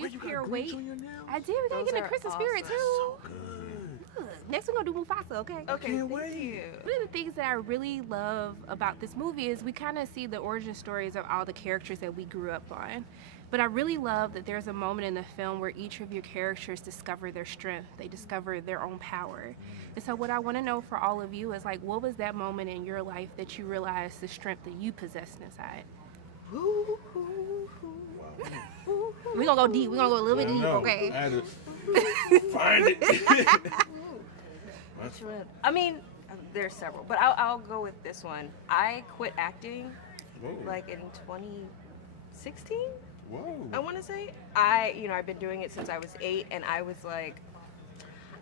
gonna use you a got pair of Grinch weight. on your nails? I did. We gotta Those get in the are Christmas awesome. spirit too. So good. Next we're gonna do Mufasa, okay? Okay, Can't thank wait. you. One of the things that I really love about this movie is we kind of see the origin stories of all the characters that we grew up on. But I really love that there's a moment in the film where each of your characters discover their strength. They discover their own power. And so what I want to know for all of you is like, what was that moment in your life that you realized the strength that you possessed inside? Wow. We're gonna go deep. We're gonna go a little bit deep, No, okay? I had to find it. Which one? I mean, there's several, but I'll go with this one. I quit acting Whoa. like in 2016. Whoa. I want to say I've been doing it since I was 8, and I was like,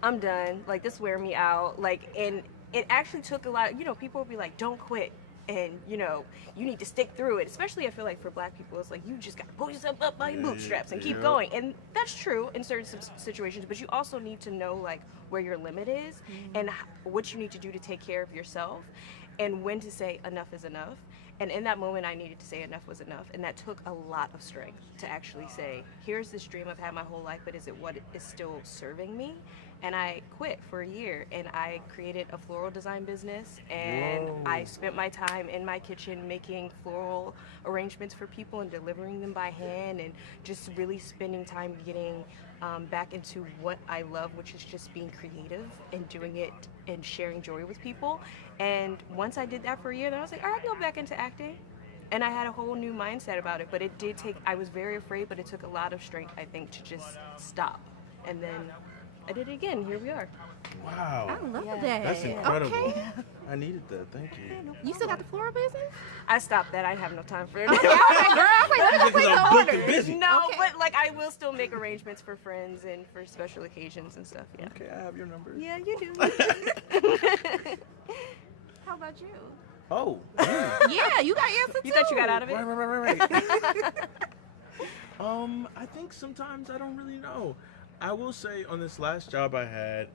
I'm done. Like, this wear me out. Like, and it actually took a lot. People would be like, don't quit, and you need to stick through it. Especially, I feel like for Black people, it's like you just gotta pull yourself up by your bootstraps and keep going. And that's true in certain situations, but you also need to know like where your limit is and what you need to do to take care of yourself, and when to say enough is enough. And in that moment, I needed to say enough was enough. And that took a lot of strength to actually say, here's this dream I've had my whole life, but is it what is still serving me? And I quit for a year, and I created a floral design business, and I spent my time in my kitchen making floral arrangements for people and delivering them by hand, and just really spending time getting back into what I love, which is just being creative and doing it and sharing joy with people. And once I did that for a year, then I was like, all right, I can go back into acting. And I had a whole new mindset about it, but it did take, I was very afraid, but it took a lot of strength, I think, to just stop. And then I did it again. Here we are. Wow. I love Yeah. that. That's incredible. Okay. I needed that. Thank you. You still got the floral business? I stopped that. I have no time for it. Okay, all right, girl. I was like, let me go place Because the I'm booked and order. busy. No, Okay. but like I will still make arrangements for friends and for special occasions and stuff. Yeah. Okay, I have your number. Yeah, you do. How about you? Oh. Yeah, you got answer too. You thought you got out of it? Right. I think sometimes I don't really know. I will say on this last job I had,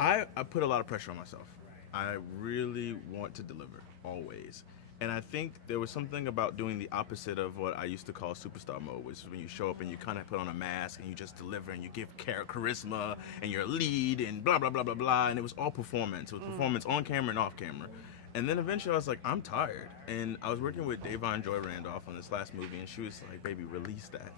I put a lot of pressure on myself. I really want to deliver, always. And I think there was something about doing the opposite of what I used to call superstar mode, which is when you show up and you kind of put on a mask and you just deliver and you give charisma and you're a lead and blah, blah, blah, blah, blah. And it was all performance. It was performance on camera and off camera. And then eventually I was like, I'm tired. And I was working with Davon Joy Randolph on this last movie, and she was like, baby, release that.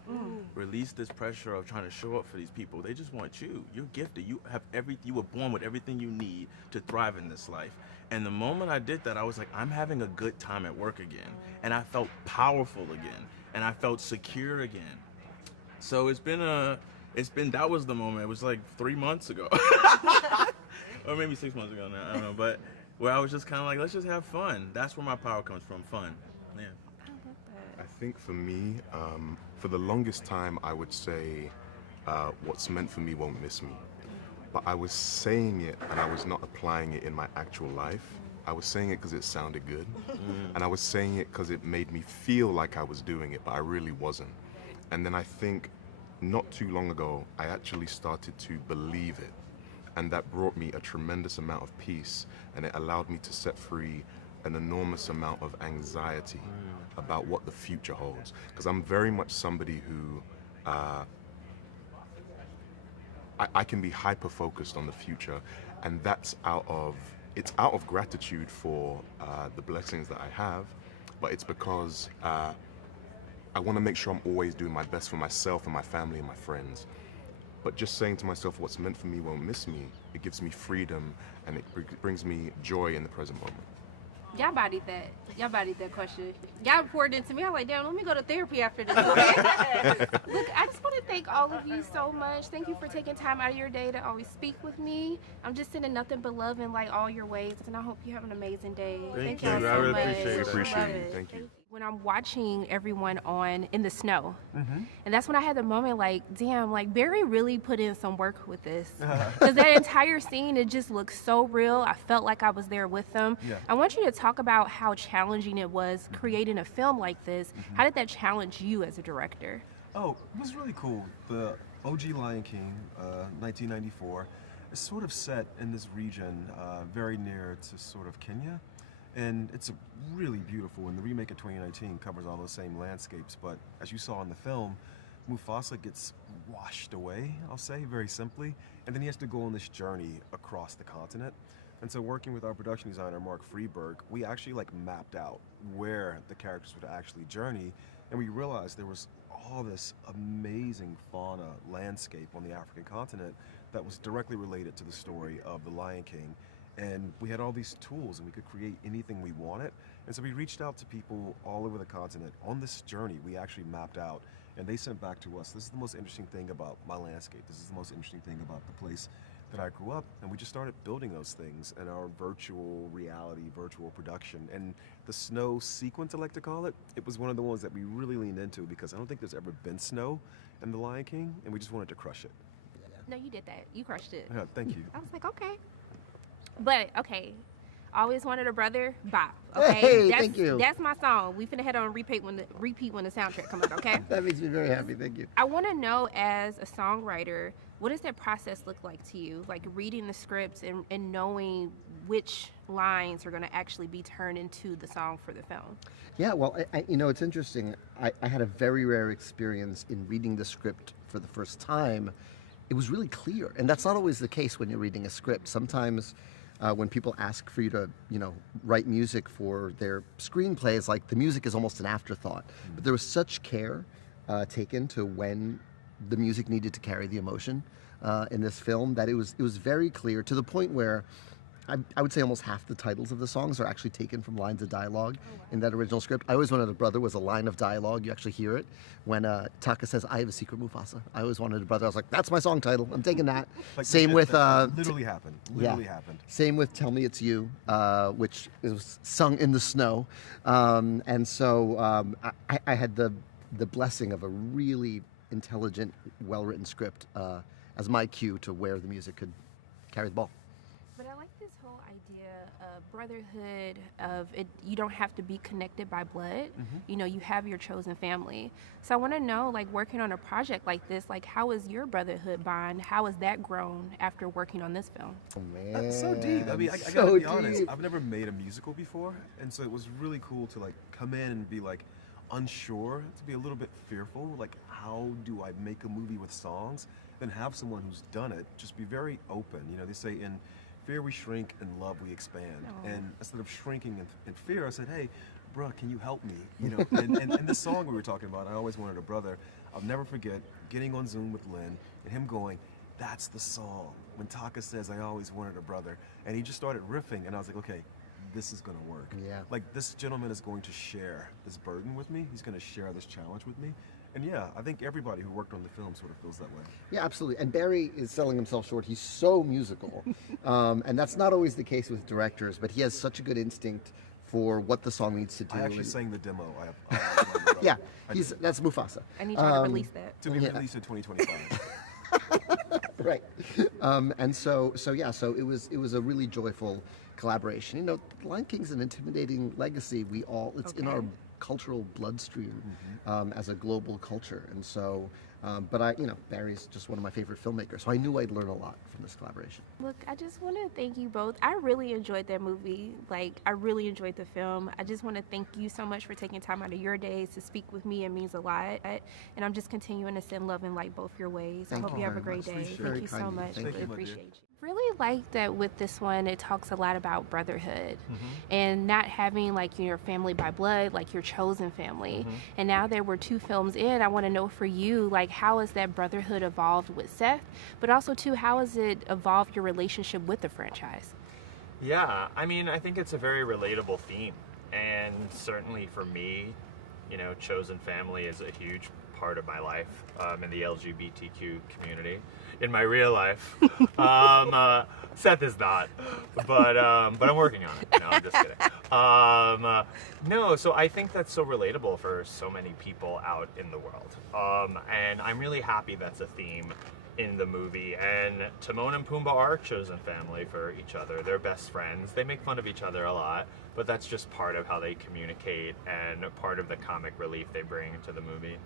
Release this pressure of trying to show up for these people. They just want you. You're gifted. You have everything. You were born with everything you need to thrive in this life. And the moment I did that, I was like, I'm having a good time at work again. And I felt powerful again. And I felt secure again. So that was the moment. It was like 3 months ago. Or maybe 6 months ago now, I don't know. But where I was just kind of like, let's just have fun. That's where my power comes from, fun. Yeah. I love that. I think for me, for the longest time, I would say, what's meant for me won't miss me. But I was saying it and I was not applying it in my actual life. I was saying it because it sounded good. And I was saying it because it made me feel like I was doing it, but I really wasn't. And then I think not too long ago, I actually started to believe it. And that brought me a tremendous amount of peace, and it allowed me to set free an enormous amount of anxiety about what the future holds. Because I'm very much somebody who, I can be hyper-focused on the future, and it's out of gratitude for the blessings that I have, but it's because I want to make sure I'm always doing my best for myself and my family and my friends. But just saying to myself, what's meant for me won't miss me, it gives me freedom, and it brings me joy in the present moment. Y'all bodied that. Y'all bodied that question. Y'all poured into me. I'm like, damn, let me go to therapy after this. Okay? Look, I just want to thank all of you so much. Thank you for taking time out of your day to always speak with me. I'm just sending nothing but love in like all your ways, and I hope you have an amazing day. Thank y'all you. I so really much. appreciate it. Appreciate Love it. Thank you. When I'm watching everyone in the snow, and that's when I had the moment like, damn, like Barry really put in some work with this. Because that entire scene, it just looks so real. I felt like I was there with them. Yeah. I want you to talk about how challenging it was creating a film like this. How did that challenge you as a director? Oh, it was really cool. The OG Lion King, 1994, is sort of set in this region very near to sort of Kenya. And it's really beautiful, and the remake of 2019 covers all those same landscapes, but as you saw in the film, Mufasa gets washed away, I'll say, very simply, and then he has to go on this journey across the continent. And so working with our production designer, Mark Freeberg, we actually like mapped out where the characters would actually journey, and we realized there was all this amazing fauna landscape on the African continent that was directly related to the story of The Lion King. And we had all these tools and we could create anything we wanted. And so we reached out to people all over the continent on this journey we actually mapped out, and they sent back to us, this is the most interesting thing about my landscape, this is the most interesting thing about the place that I grew up. And we just started building those things in our virtual reality, virtual production. And the snow sequence, I like to call it, it was one of the ones that we really leaned into because I don't think there's ever been snow in The Lion King, and we just wanted to crush it. No, you did that. You crushed it. Yeah, thank you. I was like, okay. But, okay. Always Wanted a Brother, bop. Okay? Hey, that's, thank you. That's my song. We finna head on repeat when the soundtrack comes out, okay? That makes me very happy. Thank you. I want to know, as a songwriter, what does that process look like to you? Like reading the scripts and knowing which lines are going to actually be turned into the song for the film. Yeah, well, it's interesting. I had a very rare experience in reading the script for the first time. It was really clear, and that's not always the case when you're reading a script. Sometimes when people ask for you to, write music for their screenplays, like the music is almost an afterthought. But there was such care taken to when the music needed to carry the emotion in this film that it was very clear, to the point where I would say almost half the titles of the songs are actually taken from lines of dialogue in that original script. I Always Wanted a Brother was a line of dialogue. You actually hear it when Taka says, "I have a secret, Mufasa." I always wanted a brother. I was like, that's my song title. I'm taking that. Like, Same with literally happened. Literally happened. Same with "Tell Me It's You," which was sung in the snow. And so I had the blessing of a really intelligent, well-written script as my cue to where the music could carry the ball. But I like this whole idea of brotherhood, of it. You don't have to be connected by blood. You have your chosen family. So I want to know, like, working on a project like this, like, how is your brotherhood bond? How has that grown after working on this film? Oh, man. That's so deep. I mean, I So gotta be honest. deep. I've never made a musical before, and so it was really cool to like come in and be like unsure, to be a little bit fearful. Like, how do I make a movie with songs? Then have someone who's done it. Just be very open. They say in fear we shrink, in love we expand. Aww. And instead of shrinking in fear, I said, hey, bruh, can you help me? And this song we were talking about, I Always Wanted a Brother, I'll never forget getting on Zoom with Lynn and him going, that's the song. When Taka says, I always wanted a brother. And he just started riffing, and I was like, okay, this is gonna work. Yeah. Like, this gentleman is going to share this burden with me. He's gonna share this challenge with me. And yeah, I think everybody who worked on the film sort of feels that way. Yeah, absolutely. And Barry is selling himself short. He's so musical. And that's not always the case with directors, but he has such a good instinct for what the song needs to do. I actually And- sang the demo. Yeah, I did. that's Mufasa. I need y'all to release that. To be released in 2025. Right. And so it was a really joyful collaboration. Lion King's an intimidating legacy. It's in our cultural bloodstream as a global culture. And so, but Barry's just one of my favorite filmmakers, so I knew I'd learn a lot from this collaboration. Look, I just want to thank you both. I really enjoyed that movie. Like, I really enjoyed the film. I just want to thank you so much for taking time out of your days to speak with me. It means a lot. And I'm just continuing to send love and light both your ways. Thank I hope you you have a very great much. day. Appreciate it. Thank Very you so kind of you. much. Thank Really you, my dear. appreciate you. Really like that with this one, it talks a lot about brotherhood and not having like your family by blood, like your chosen family. And now that we're 2 films in, I want to know for you, like, how has that brotherhood evolved with Seth, but also too, how has it evolved your relationship with the franchise? Yeah, I mean, I think it's a very relatable theme, and certainly for me, chosen family is a huge part of my life in the LGBTQ community. In my real life, Seth is not, but I'm working on it. No, I'm just kidding. No, so I think that's so relatable for so many people out in the world, and I'm really happy that's a theme in the movie. And Timon and Pumbaa are a chosen family for each other. They're best friends. They make fun of each other a lot, but that's just part of how they communicate and part of the comic relief they bring to the movie.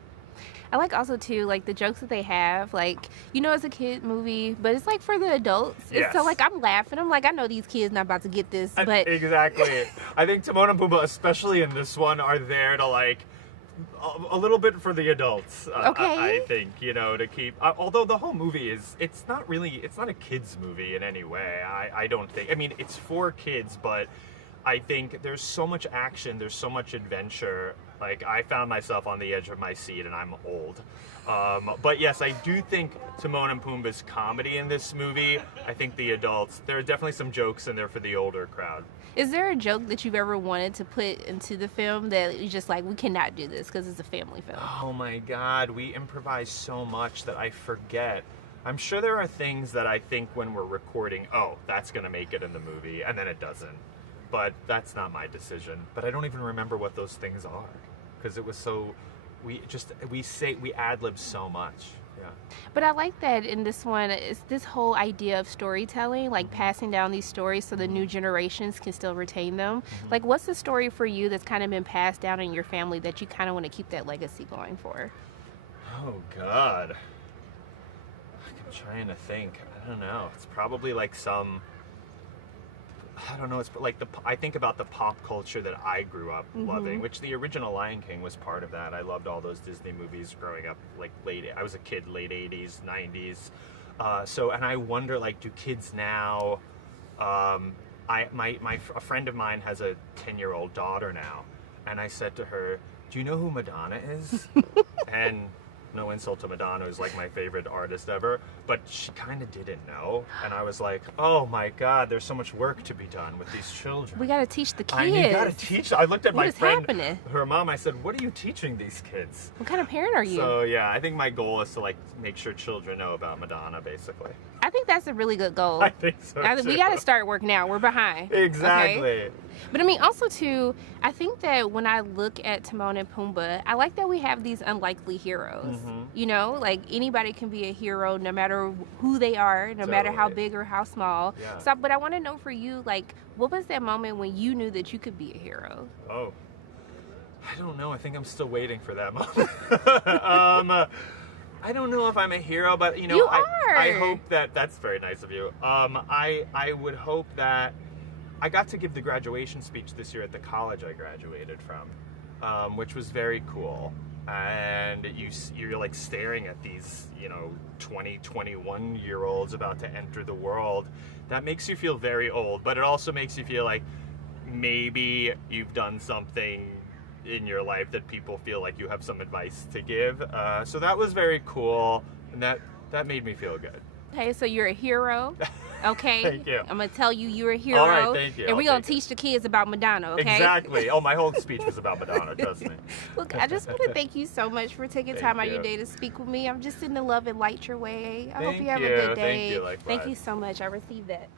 I like also too, like, the jokes that they have, like, it's a kid movie, but it's like for the adults. Yes. So like, I'm laughing. I'm like, I know these kids not about to get this, but Exactly. I think Timon and Pumbaa, especially in this one, are there to like A little bit for the adults, Okay. I think, you know, to keep. Although the whole movie it's not a kids movie in any way. I don't think. I mean, it's for kids, but I think there's so much action, there's so much adventure. Like, I found myself on the edge of my seat, and I'm old. But yes, I do think Timon and Pumbaa's comedy in this movie. I think the adults. There are definitely some jokes in there for the older crowd. Is there a joke that you've ever wanted to put into the film that you just like, we cannot do this because it's a family film? Oh my God, we improvise so much that I forget. I'm sure there are things that I think when we're recording, oh, that's gonna make it in the movie, and then it doesn't. But that's not my decision. But I don't even remember what those things are, because it was so, we ad-lib so much. Yeah. But I like that in this one, it's this whole idea of storytelling, like passing down these stories so the new generations can still retain them. Like, what's the story for you that's kind of been passed down in your family that you kind of want to keep that legacy going for? Oh God. I'm trying to think. I don't know. It's probably like some, I don't know, it's like I think about the pop culture that I grew up loving, which the original Lion King was part of that. I loved all those Disney movies growing up, like I was a kid, late 80s, 90s. And I wonder, like, do kids now, a friend of mine has a 10-year-old daughter now, and I said to her, do you know who Madonna is? And no insult to Madonna, who's like my favorite artist ever, but she kind of didn't know. And I was like, oh my God, there's so much work to be done with these children. We got to teach the kids. You got to teach. I looked at What my is friend, happening? her mom, I said, what are you teaching these kids? What kind of parent are you? So yeah, I think my goal is to like make sure children know about Madonna, basically. I think that's a really good goal. I think so We too. got to start work now. We're behind. Exactly. Okay? But I mean, also too, I think that when I look at Timon and Pumbaa, I like that we have these unlikely heroes. You know, like anybody can be a hero no matter who they are, no matter how big or how small. Yeah. So, but I want to know for you, like, what was that moment when you knew that you could be a hero? Oh, I don't know. I think I'm still waiting for that moment. I don't know if I'm a hero, but you know, You I are. hope that's very nice of you. I would hope that I got to give the graduation speech this year at the college I graduated from, which was very cool. And you're like staring at these, you know, 20, 21-year-olds about to enter the world. That makes you feel very old, but it also makes you feel like maybe you've done something in your life that people feel like you have some advice to give. So that was very cool, and that made me feel good. Okay, so you're a hero. Okay, Thank you. I'm gonna tell you you're a hero. All right, thank you. And I'll we're gonna take it. teach the kids about Madonna. Okay. Exactly. Oh, my whole speech was about Madonna. Trust me. Look, I just want to thank you so much for taking time out of your you. day to speak with me. I'm just sending the love and light your way. I hope Thank you have a you. good day. Thank you, Thank you likewise. so much. I received that.